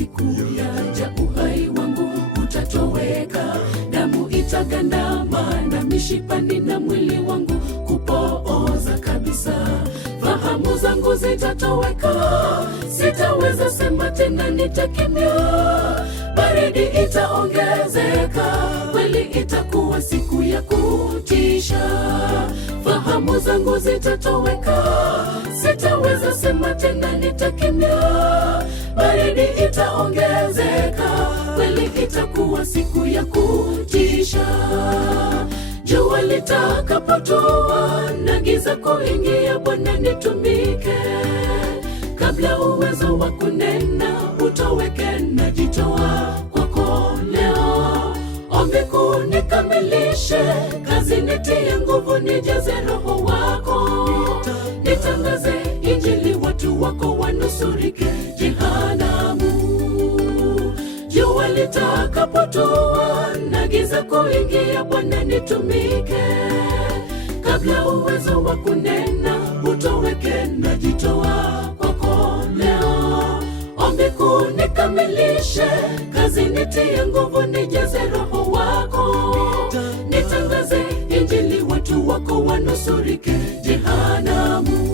siku yaja uhai wangu utatoweka, damu itagandama na mishipani na mwili wangu kupooza kabisa. Fahamu zangu zitatoweka, sitaweza sema tena, nitakimya. Baridi itaongezeka, kweli itakuwa siku ya kutisha. Fahamu zangu zitatoweka, sitaweza sema tena, nitakimya. Baridi itaongezeka, kweli itakuwa siku ya kutisha. Jua litakapotua na giza kuingia, Bwana nitumike. Kabla uwezo wa kunena utoweke, najitoa kwako leo. Ombi kuu nikamilishe kazi, nitie nguvu, nijaze Roho wako. Nitangaze Injili, watu wako wanusurike jehanamu. Jua litakapotua na giza kuingia, Bwana nitumike. Kabla uwezo wa kunena utoweke, najitoa kwako leo. Ombi kuu nikamilishe kazi, nitie nguvu, nijaze Roho wako. Nitangaze Injili, watu wako wanusurike jehanamu.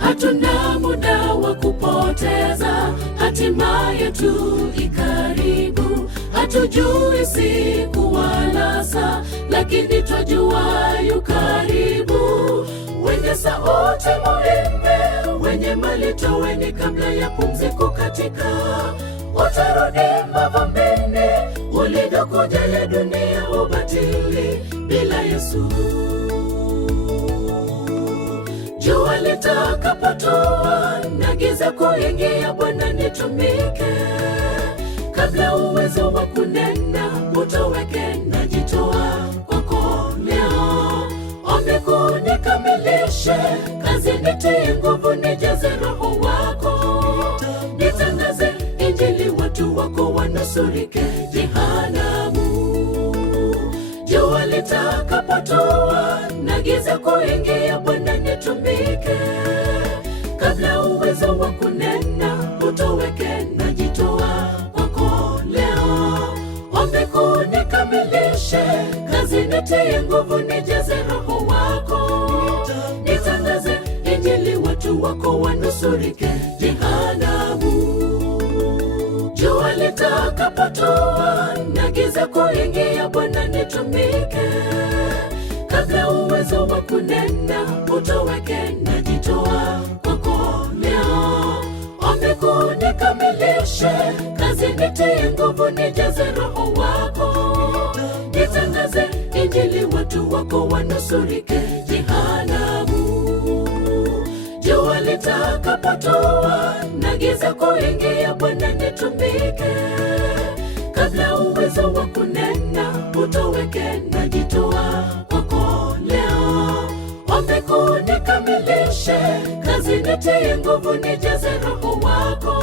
Hatuna muda wa kupoteza, hatima yetu ikaribu. Hatujui siku wala saa, lakini twajua yu karibu. Wenye sauti muimbe, wenye mali toweni kabla ya pumziko katika. Utarudi mavumbini, ulivyokuja ya dunia ubatili bila Yesu. Jua litakapotua na giza kuingia, Bwana nitumike. Kabla uwezo wa kunena utoweke, najitoa kwako leo. Ombi kuu nikamilishe kazi, nitie nguvu, nijaze Roho wako. Nitangaze Injili, watu wako wanusurike jehanamu. Jua litakapotua na giza kuingia, Bwana nitumike. Kabla uwezo wa kunena utoweke, najitoa kwako leo. Ombi kuu nikamilishe kazi, nitie nguvu, nijaze Roho wako. Nitangaze Injili, watu wako wanusurike jehanamu. Jua litakapotua na giza kuingia, Bwana nitumike. Kabla uwezo wa kunena utoweke, najitoa kwako leo. Ombi kuu nikamilishe kazi, nitie nguvu, nijaze Roho wako. Nitangaze Injili, watu wako wanusurike jehanamu. Jua litakapotua na giza kuingia, Bwana nitumike. Kabla uwezo wa kunena utoweke, najitoa kwako leo. Ombi kuu nikamilishe kazi, nitie nguvu, nijaze Roho wako.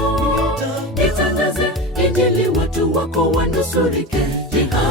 Nitangaze Injili, watu wako wanusurike jehanamu.